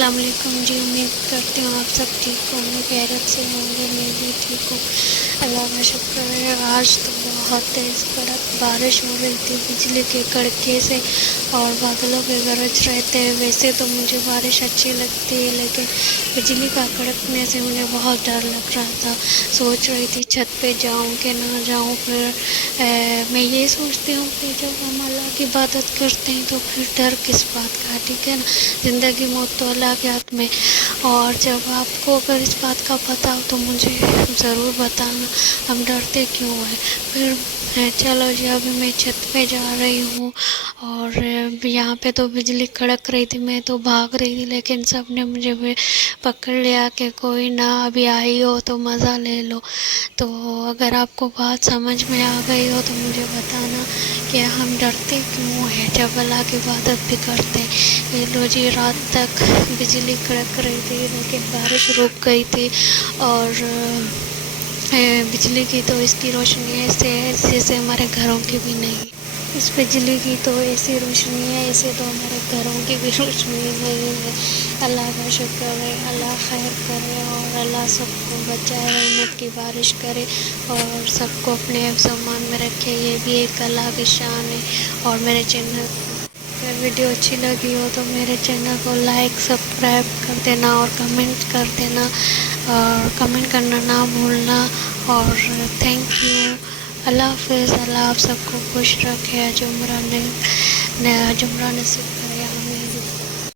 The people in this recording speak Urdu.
السلام علیکم جی، امید کرتی ہوں آپ سب ٹھیک ہوں گے، خیریت سے ہوں گے، میں بھی ٹھیک ہوں۔ اللہ کا شکر ہے، آج تو بہت تیز کڑک بارش ہو رہی تھی، بجلی کے کڑکے سے اور بادلوں کے گرج رہے تھے۔ ویسے تو مجھے بارش اچھی لگتی ہے، لیکن بجلی کا کڑکنے سے مجھے بہت ڈر لگ رہا تھا۔ سوچ رہی تھی چھت پہ جاؤں کہ نہ جاؤں۔ پھر میں یہ سوچتی ہوں کہ جب ہم اللہ کی عبادت کرتے ہیں تو پھر ڈر کس بات کا، ٹھیک ہے نا؟ زندگی موت تو اللہ کے ہاتھ میں۔ اور جب آپ کو اگر اس بات کا پتہ ہو تو مجھے ضرور بتانا، ہم ڈرتے کیوں ہیں۔ پھر چلو جی، ابھی میں چھت پہ جا رہی ہوں اور یہاں پہ تو بجلی کڑک رہی تھی، میں تو بھاگ رہی تھی، لیکن سب نے مجھے پکڑ لیا کہ کوئی نہ، ابھی آئی ہو تو مزہ لے لو۔ تو اگر آپ کو بات سمجھ میں آ گئی ہو تو مجھے بتانا کہ ہم ڈرتے کیوں ہیں جب اللہ کی عبادت بھی کرتے ہیں۔ یہ لو جی، رات تک بجلی کڑک رہی تھی، لیکن بارش رک گئی تھی، اور بجلی کی تو اس کی روشنی ایسے ہے جیسے ہمارے گھروں کی بھی نہیں۔ اس بجلی کی تو ایسی روشنی ہے، ایسے تو ہمارے گھروں کی بھی روشنی نہیں ہے۔ اللہ کا شکر ہے، اللہ خیر کرے اور اللہ سب کو بچائے، رحمت کی بارش کرے اور سب کو اپنے حفظ و امان میں رکھے۔ یہ بھی ایک اللہ کی شان ہے۔ اور میرے چینل اگر ویڈیو اچھی لگی ہو تو میرے چینل کو لائک سبسکرائب کر دینا اور کمنٹ کر دینا، اور کمنٹ کرنا نہ بھولنا۔ اور تھینک یو، اللہ حافظ۔ اللہ آپ سب کو خوش رکھے، جمرہ نصیب